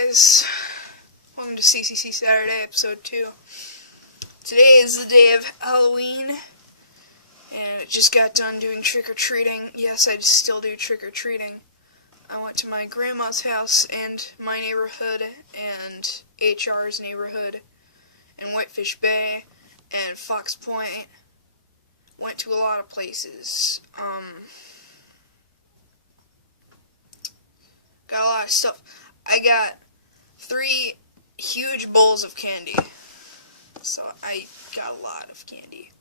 guys, welcome to CCC Saturday, episode 2. Today is the day of Halloween, and I just got done doing trick-or-treating. Yes, I still do trick-or-treating. I went to my grandma's house and my neighborhood and HR's neighborhood and Whitefish Bay and Fox Point. Went to a lot of places. Got a lot of stuff. I got 3 huge bowls of candy. So I got a lot of candy.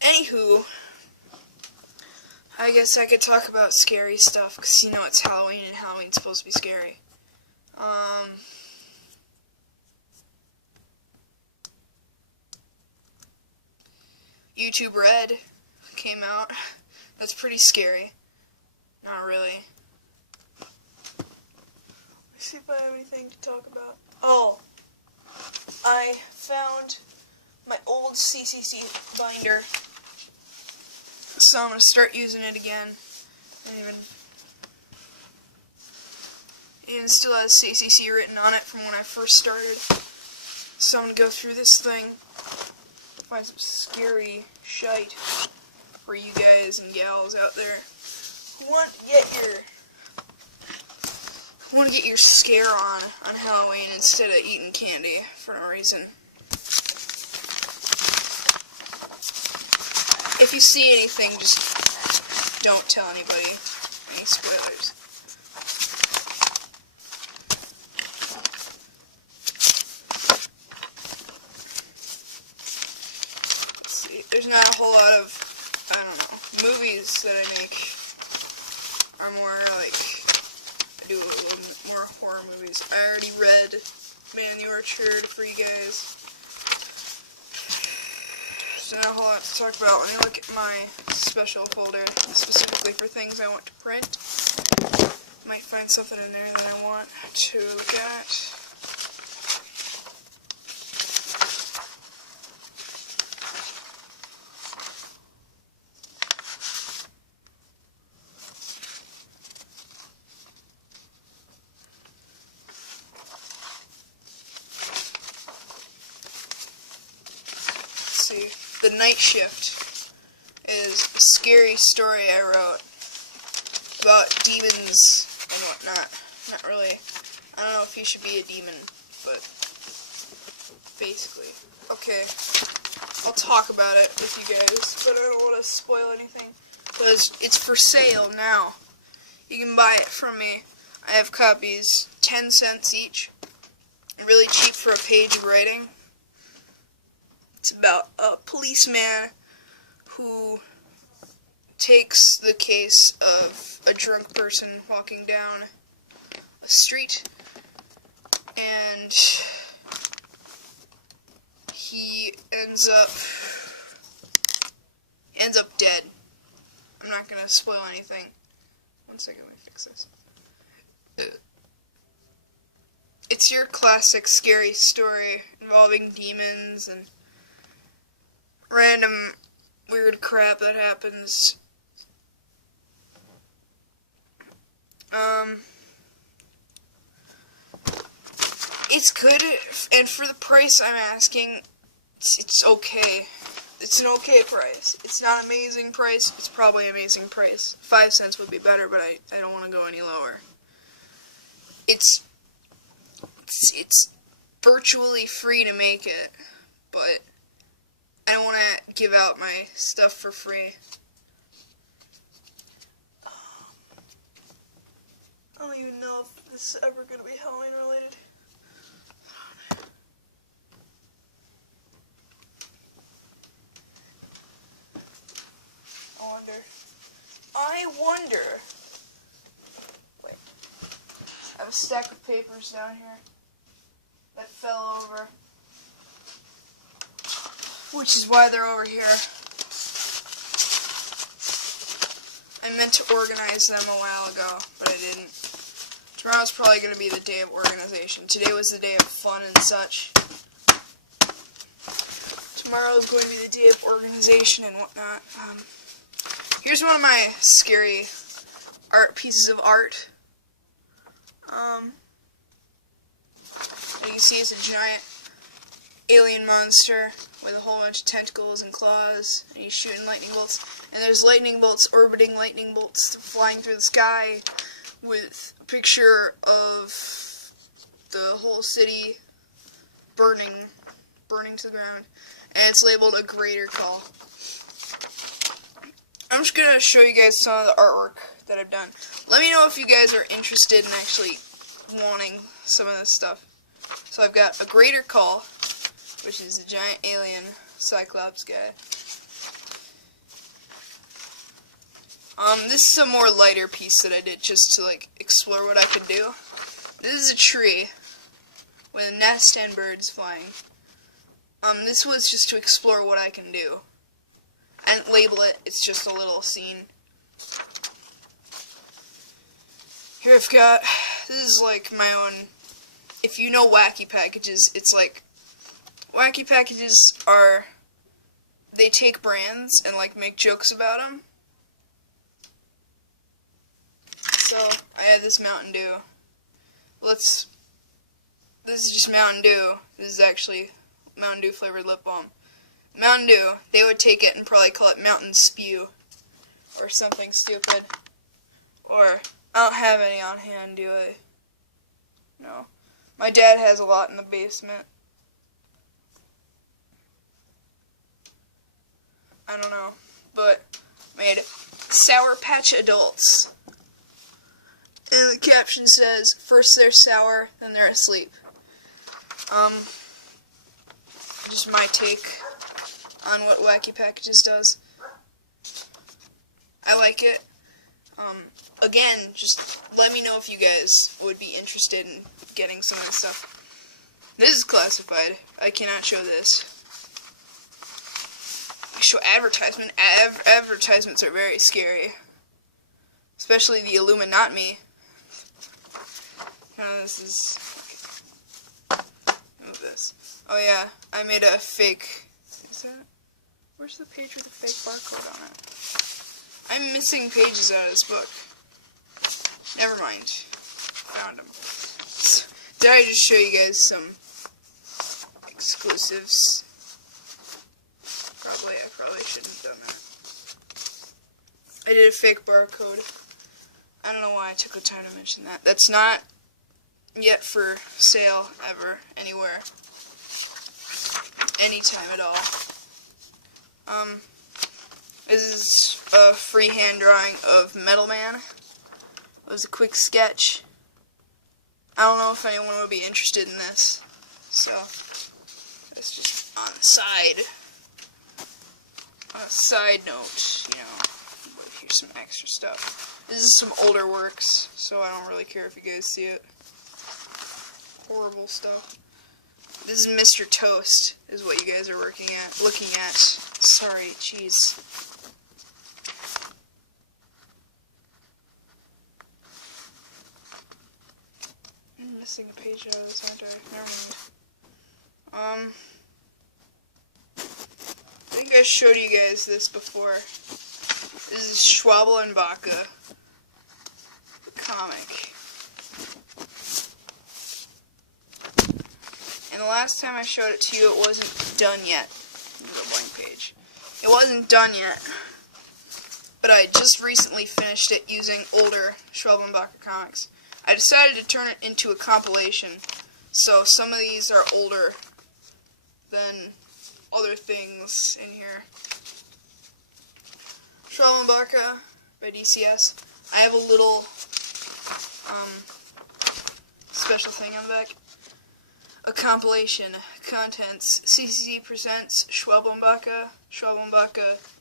Anywho, I guess I could talk about scary stuff, because you know it's Halloween and Halloween's supposed to be scary. YouTube Red came out. That's pretty scary. Not really. Let's see if I have anything to talk about. Oh, I found my old CCC binder, so I'm gonna start using it again. And even still has CCC written on it from when I first started. So I'm gonna go through this thing, find some scary shite for you guys and gals out there who want to get your scare on Halloween instead of eating candy for no reason. If you see anything, just don't tell anybody any spoilers. Let's see, there's not a whole lot of, I don't know, movies that I make are more like, I do a little more horror movies. I already read Man in the Orchard for you guys. So not a whole lot to talk about. Let me look at my special folder, specifically for things I want to print. Might find something in there that I want to look at. The Night Shift is a scary story I wrote about demons and whatnot. Not really. I don't know if he should be a demon, but basically. Okay, I'll talk about it with you guys, but I don't want to spoil anything, because it's for sale now. You can buy it from me. I have copies, 10 cents each. Really cheap for a page of writing. It's about a policeman who takes the case of a drunk person walking down a street, and he ends up dead. I'm not gonna spoil anything. One second, let me fix this. It's your classic scary story involving demons and random weird crap that happens. It's good, and for the price I'm asking, it's okay. It's an okay price. It's not amazing price. It's probably an amazing price. 5 cents would be better, but I don't want to go any lower. It's virtually free to make it, but I don't want to give out my stuff for free. I don't even know if this is ever going to be Halloween related. I wonder. Wait. I have a stack of papers down here that fell over, which is why they're over here. I meant to organize them a while ago, but I didn't. Tomorrow's probably going to be the day of organization. Today was the day of fun and such. Tomorrow is going to be the day of organization and whatnot. Here's one of my scary pieces of art. You can see it's a giant alien monster with a whole bunch of tentacles and claws, and he's shooting lightning bolts. And there's lightning bolts, orbiting lightning bolts flying through the sky, with a picture of the whole city burning to the ground, and it's labeled a greater call. I'm just gonna show you guys some of the artwork that I've done. Let me know if you guys are interested in actually wanting some of this stuff. So I've got a greater call, which is a giant alien Cyclops guy. This is a more lighter piece that I did just to like explore what I could do. This is a tree with a nest and birds flying. This was just to explore what I can do. I didn't label it, it's just a little scene. Here I've got, this is like my own, if you know wacky packages, it's like, wacky packages are, they take brands and like make jokes about them. So, I had this Mountain Dew. This is just Mountain Dew. This is actually Mountain Dew flavored lip balm. Mountain Dew, they would take it and probably call it Mountain Spew. Or something stupid. Or, I don't have any on hand, do I? No. My dad has a lot in the basement. I don't know. But, made Sour Patch Adults. And the caption says, first they're sour, then they're asleep. Just my take on what Wacky Packages does. I like it. Again, just let me know if you guys would be interested in getting some of this stuff. This is classified. I cannot show this. I show advertisement. Advertisements are very scary. Especially the Illuminati. This is... Move this. Oh yeah, I made a fake... Is that... Where's the page with the fake barcode on it? I'm missing pages out of this book. Never mind. Found them. Did I just show you guys some exclusives? I probably shouldn't have done that. I did a fake barcode. I don't know why I took the time to mention that. That's not yet for sale ever, anywhere. Anytime at all. This is a freehand drawing of Metal Man. It was a quick sketch. I don't know if anyone would be interested in this, so it's just on the side. On a side note, you know, here's some extra stuff. This is some older works, so I don't really care if you guys see it. Horrible stuff. This is Mr. Toast, is what you guys are looking at. Sorry, jeez. I'm missing a page out of this, aren't I? Never mind. I think I showed you guys this before. This is Schwabel and Baca, the comic. And the last time I showed it to you, it wasn't done yet. There's a blank page. It wasn't done yet. But I just recently finished it using older Schwabel and Baca comics. I decided to turn it into a compilation. So some of these are older than other things in here. Schwabel and Baca by DCS. I have a little special thing on the back. A compilation. Contents. CCC presents Schwabel and Baca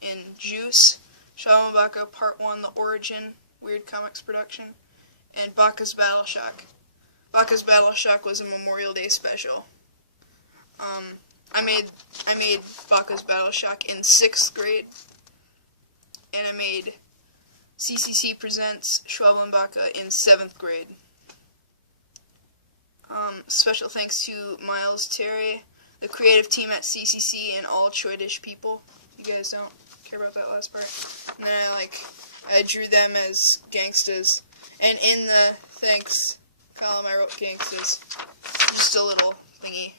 in Juice, Schwabel and Baca Part 1, The Origin, Weird Comics production, and Baca's Battle Shock. Baca's Battle Shock was a Memorial Day special. I made Baca's Battle Shock in 6th grade, and I made CCC presents Schwabel and Baca in 7th grade. Special thanks to Miles Terry, the creative team at CCC, and all Choidish people. You guys don't care about that last part. And then I drew them as gangsters. And in the thanks column I wrote gangsters. Just a little thingy.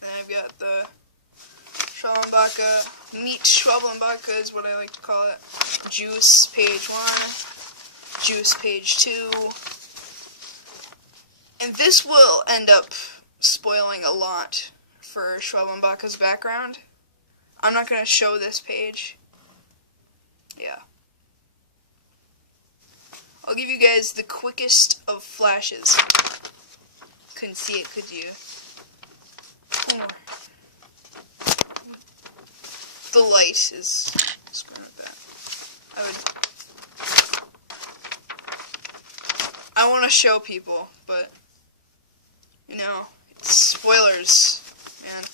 And I've got the Schwalbenbaka, meat Schwalbenbaka is what I like to call it. Juice, page 1. Juice, page 2. And this will end up spoiling a lot for Schwalbenbaka's background. I'm not going to show this page. Yeah. I'll give you guys the quickest of flashes. Couldn't see it, could you? Oh. The light is screwing with that. I want to show people, but you know, it's spoilers, and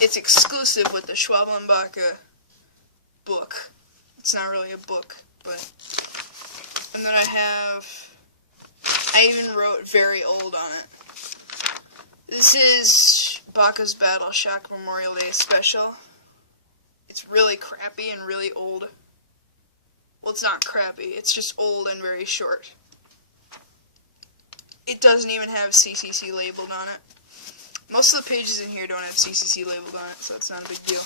it's exclusive with the Schwalbenbaka book. It's not really a book, but. And then I even wrote very old on it. This is Baka's Battle Shock Memorial Day Special. It's really crappy and really old. Well, it's not crappy, it's just old and very short. It doesn't even have CCC labeled on it. Most of the pages in here don't have CCC labeled on it, so it's not a big deal.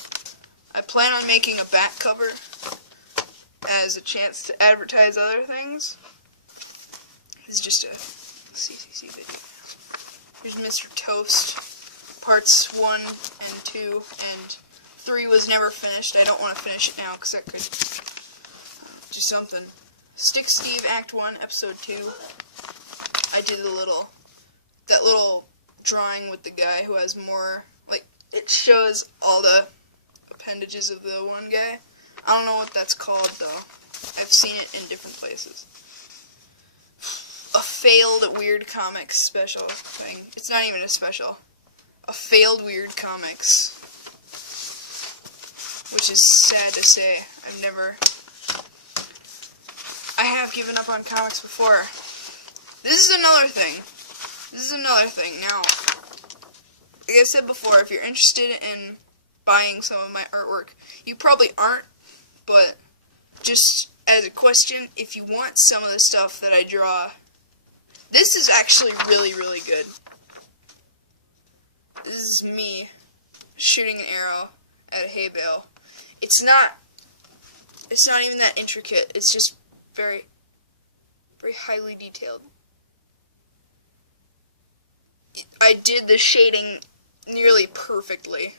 I plan on making a back cover as a chance to advertise other things. This is just a CCC video. Here's Mr. Toast, parts 1 and 2, and 3 was never finished. I don't want to finish it now because that could do something. Stick Steve Act 1, Episode 2. I did that little drawing with the guy who has more, like, it shows all the appendages of the one guy. I don't know what that's called, though. I've seen it in different places. A failed Weird Comics special thing. It's not even a special. A failed Weird Comics. Which is sad to say. I have given up on comics before. This is another thing. Now, like I said before, if you're interested in buying some of my artwork, you probably aren't, but just as a question, if you want some of the stuff that I draw, this is actually really, really good. This is me shooting an arrow at a hay bale. It's not even that intricate. It's just very, very highly detailed. I did the shading nearly perfectly.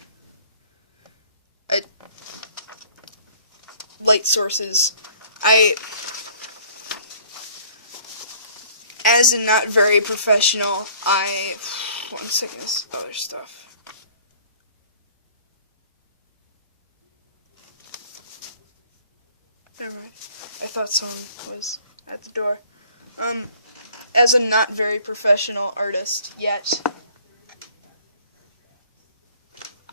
Light sources. As a not very professional, one second, this other stuff. Never mind. I thought someone was at the door. As a not very professional artist yet,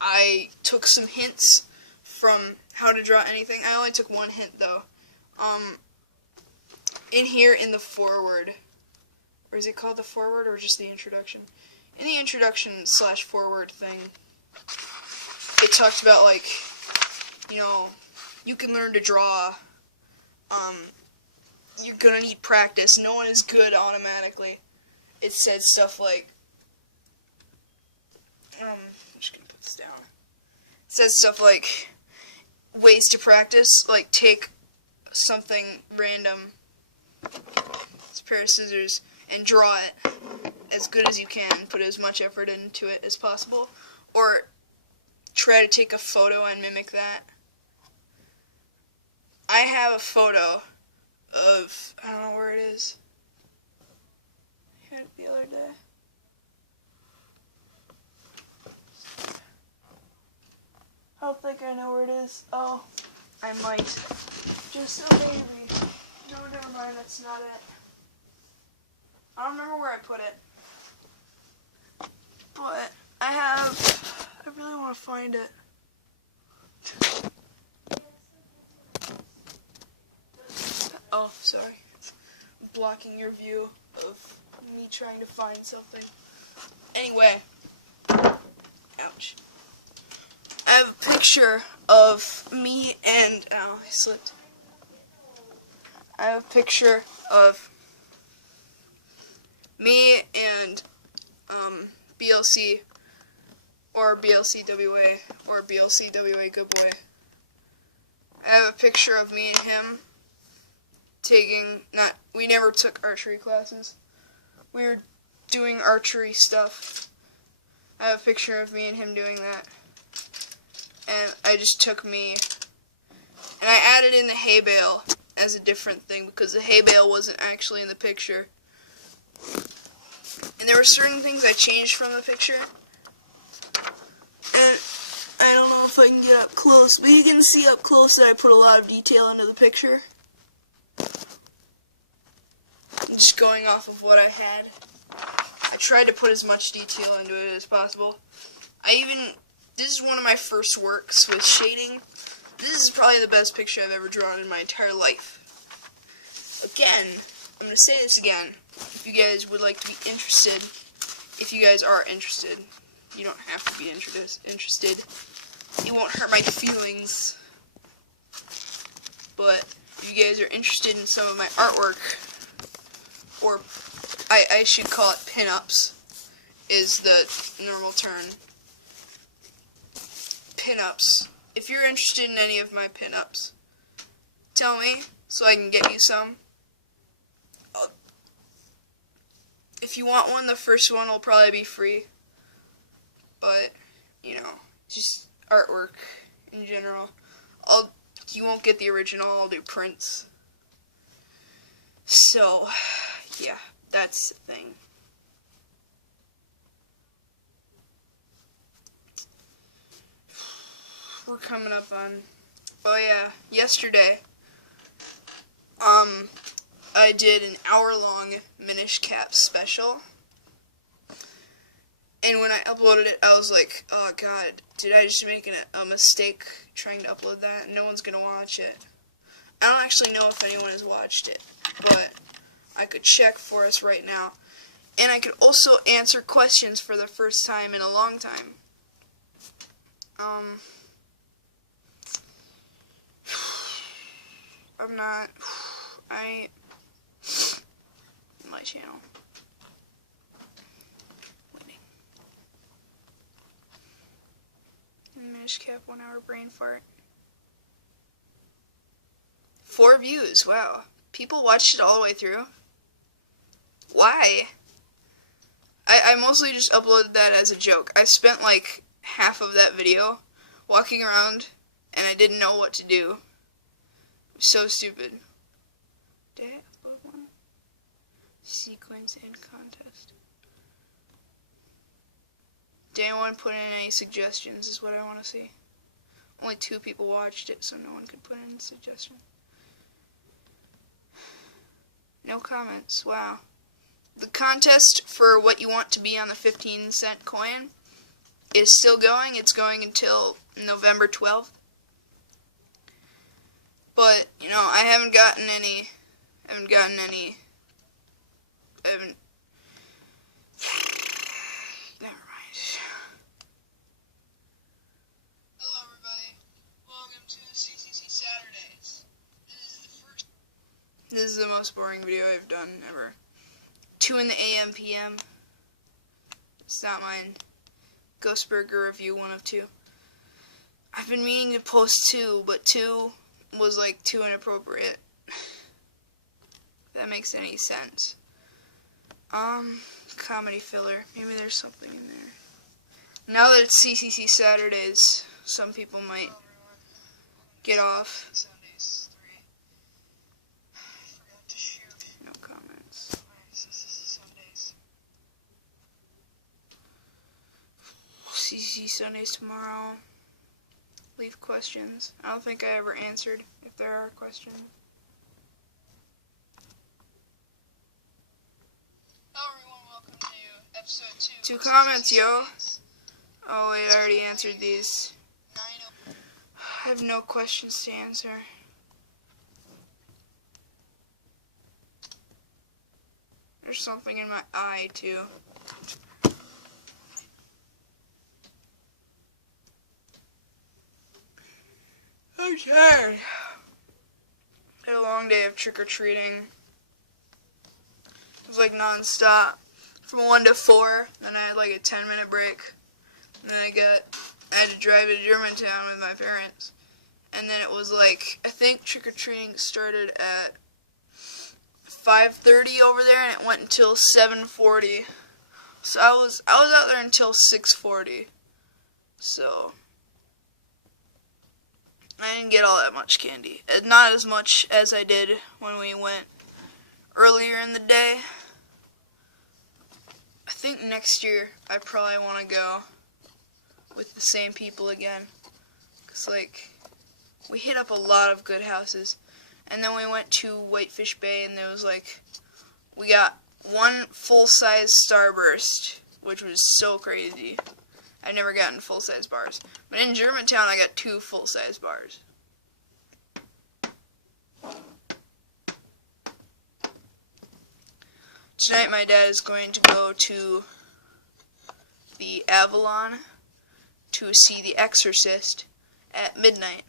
I took some hints from how to draw anything. I only took one hint, though. In here, in the foreword, or is it called the foreword, or just the introduction? In the introduction / foreword thing, it talked about, like, you know, you can learn to draw. You're gonna need practice. No one is good automatically. It said stuff like, I'm just gonna put this down. It says stuff like, ways to practice, like take something random, it's a pair of scissors, and draw it as good as you can. Put as much effort into it as possible. Or try to take a photo and mimic that. I have a photo of, I don't know where it is. I had it the other day. I don't think I know where it is. Oh, I might. Just a maybe. No, never mind, that's not it. I don't remember where I put it. But I really want to find it. Oh, sorry. It's blocking your view of me trying to find something. Anyway. Ouch. I have a picture of me and I slipped. I have a picture of me and BLC or BLCWA or BLCWA Good Boy. I have a picture of me and him we never took archery classes. We were doing archery stuff. I have a picture of me and him doing that. And I just took me, and I added in the hay bale as a different thing because the hay bale wasn't actually in the picture. And there were certain things I changed from the picture. And I don't know if I can get up close, but you can see up close that I put a lot of detail into the picture. I'm just going off of what I had. I tried to put as much detail into it as possible. This is one of my first works with shading. This is probably the best picture I've ever drawn in my entire life. Again, I'm going to say this again. If you guys would like to be interested, if you guys are interested, you don't have to be interested. It won't hurt my feelings. But if you guys are interested in some of my artwork, or I should call it pinups, is the normal term. Pinups. If you're interested in any of my pinups, tell me so I can get you some. If you want one, the first one will probably be free. But, you know, just artwork in general. You won't get the original, I'll do prints. So, yeah, that's the thing. We're coming up on, oh yeah, yesterday, I did an hour-long Minish Cap special, and when I uploaded it, I was like, oh god, did I just make a mistake trying to upload that? No one's gonna watch it. I don't actually know if anyone has watched it, but I could check for us right now, and I could also answer questions for the first time in a long time. My channel. Waiting. Minish Cap 1 hour brain fart. 4 views, wow. People watched it all the way through? Why? I mostly just uploaded that as a joke. I spent like half of that video walking around and I didn't know what to do. It was so stupid. Did I upload one? Sequence and contest. Did anyone put in any suggestions is what I want to see. Only 2 people watched it, so no one could put in a suggestion. No comments, wow. The contest for what you want to be on the 15-cent coin is still going. It's going until November 12th. But, you know, I haven't gotten any, never mind. Hello everybody, welcome to the CCC Saturdays. This is the most boring video I've done ever. 2 in the AM PM. It's not mine. Ghost Burger review 1 of 2. I've been meaning to post 2, but 2 was like too inappropriate. If that makes any sense. Comedy filler. Maybe there's something in there. Now that it's CCC Saturdays, some people might get off. No comments. CCC Sundays tomorrow. Leave questions. I don't think I ever answered if there are questions. Hello everyone, welcome to episode 2. 2 comments, yo. Oh wait, I already answered these. I have no questions to answer. There's something in my eye too. I'm tired. I had a long day of trick-or-treating. It was like non-stop. From 1 to 4, then I had like a 10-minute break. And then I had to drive to Germantown with my parents. And then it was like, I think trick-or-treating started at 5:30 over there, and it went until 7:40. So I was out there until 6:40. So I didn't get all that much candy. Not as much as I did when we went earlier in the day. I think next year I probably want to go with the same people again. Because, like, we hit up a lot of good houses. And then we went to Whitefish Bay, and there was, like, we got one full-size Starburst, which was so crazy. I've never gotten full-size bars. But in Germantown, I got 2 full-size bars. Tonight, my dad is going to go to the Avalon to see The Exorcist at midnight.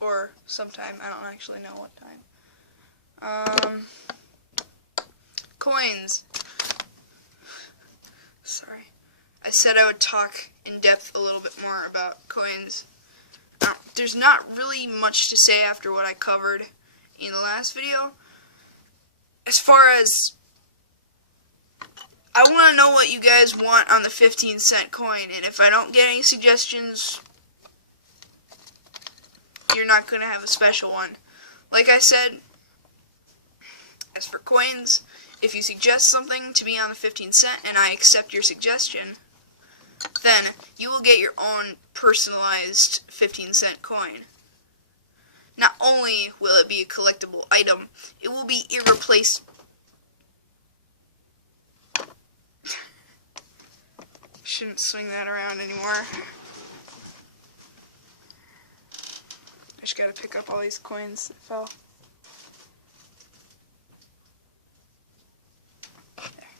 Or sometime. I don't actually know what time. Coins. Sorry. I said I would talk in depth a little bit more about coins. There's not really much to say after what I covered in the last video. As far as, I want to know what you guys want on the 15-cent coin, and if I don't get any suggestions, you're not going to have a special one. Like I said, as for coins, if you suggest something to be on the 15-cent and I accept your suggestion, then you will get your own personalized 15-cent coin. Not only will it be a collectible item, it will be irreplaceable. Shouldn't swing that around anymore. I just gotta pick up all these coins that fell. There.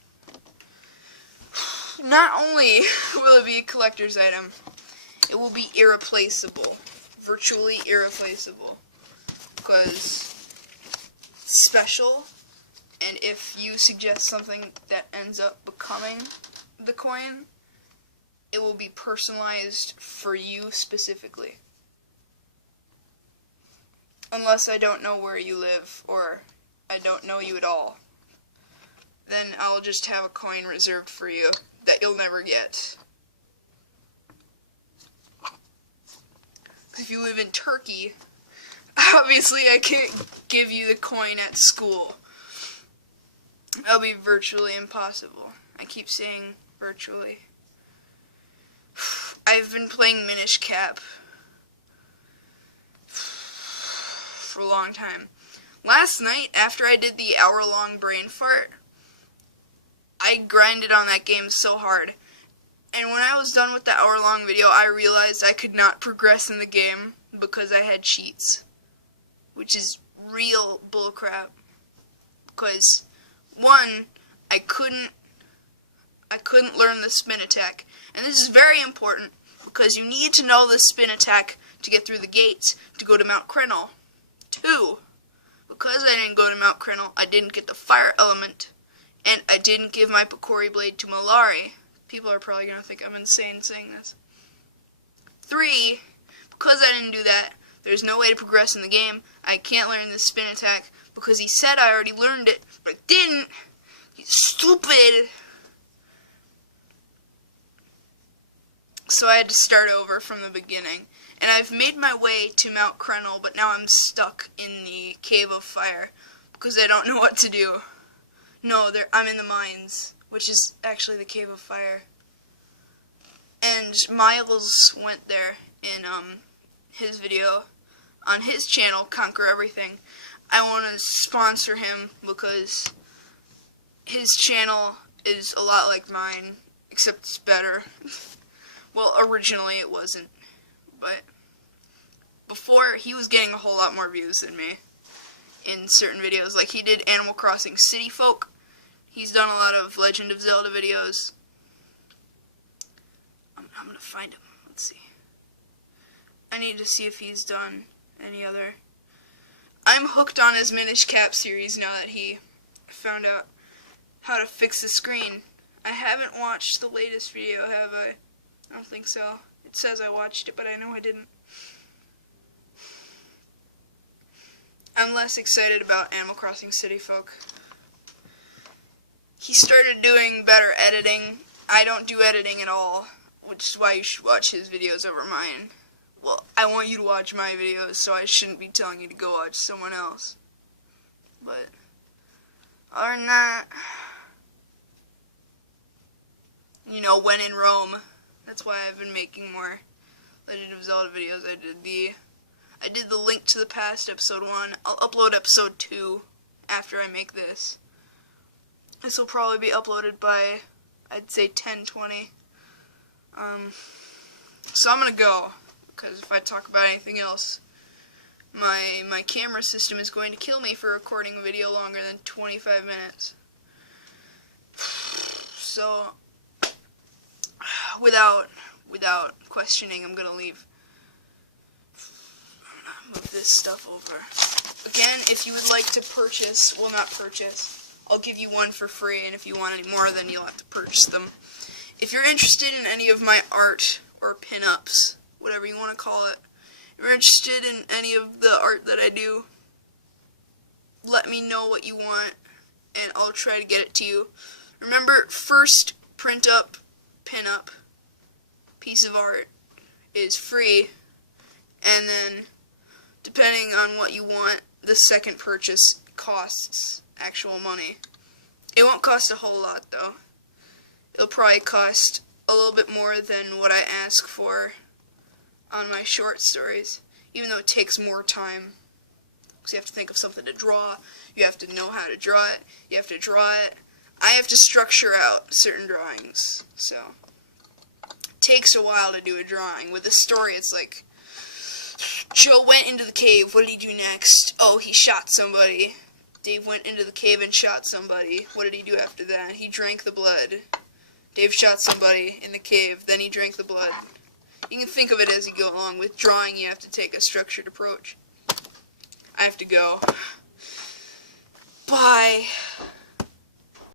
Not only will it be a collector's item, it will be irreplaceable. Virtually irreplaceable. Because it's special, and if you suggest something that ends up becoming the coin, it will be personalized for you specifically. Unless I don't know where you live, or I don't know you at all. Then I'll just have a coin reserved for you that you'll never get. If you live in Turkey, obviously I can't give you the coin at school. That'll be virtually impossible. I keep saying virtually. I've been playing Minish Cap for a long time. Last night, after I did the hour-long brain fart, I grinded on that game so hard. And when I was done with the hour-long video, I realized I could not progress in the game because I had cheats. Which is real bullcrap. Because, one, I couldn't learn the spin attack. And this is very important, because you need to know the spin attack to get through the gates to go to Mount Krennel. 2, because I didn't go to Mount Krennel, I didn't get the fire element, and I didn't give my Picori blade to Malari. People are probably going to think I'm insane saying this. 3, because I didn't do that, there's no way to progress in the game. I can't learn the spin attack, because he said I already learned it, but I didn't. He's stupid. So I had to start over from the beginning. And I've made my way to Mount Krennel, but now I'm stuck in the Cave of Fire, because I don't know what to do. No, I'm in the mines, which is actually the Cave of Fire. And Miles went there in his video on his channel, Conquer Everything. I want to sponsor him because his channel is a lot like mine, except it's better. Well, originally it wasn't, but before he was getting a whole lot more views than me in certain videos. Like, he did Animal Crossing City Folk. He's done a lot of Legend of Zelda videos. I'm gonna find him. Let's see. I need to see if he's done any other. I'm hooked on his Minish Cap series now that he found out how to fix the screen. I haven't watched the latest video, have I? I don't think so. It says I watched it, but I know I didn't. I'm less excited about Animal Crossing City Folk. He started doing better editing. I don't do editing at all, which is why you should watch his videos over mine. Well, I want you to watch my videos, so I shouldn't be telling you to go watch someone else. But other than that, you know, when in Rome, that's why I've been making more Legend of Zelda videos. I did the Link to the Past episode 1. I'll upload episode 2 after I make this. This will probably be uploaded by, I'd say, 10:20. So I'm gonna go, because if I talk about anything else, my camera system is going to kill me for recording a video longer than 25 minutes. So, without questioning, I'm gonna leave. Move this stuff over. Again, if you would like to purchase, well, not purchase, I'll give you one for free, and if you want any more, then you'll have to purchase them. If you're interested in any of my art or pin-ups, whatever you want to call it, if you're interested in any of the art that I do, let me know what you want, and I'll try to get it to you. Remember, first print-up, pin-up piece of art is free, and then, depending on what you want, the second purchase costs actual money. It won't cost a whole lot, though. It'll probably cost a little bit more than what I ask for on my short stories, even though it takes more time. Because you have to think of something to draw, you have to know how to draw it, you have to draw it. I have to structure out certain drawings, so it takes a while to do a drawing. With a story, it's like, Joe went into the cave, what did he do next? Oh, he shot somebody. Dave went into the cave and shot somebody. What did he do after that? He drank the blood. Dave shot somebody in the cave, then he drank the blood. You can think of it as you go along. With drawing, you have to take a structured approach. I have to go. Bye.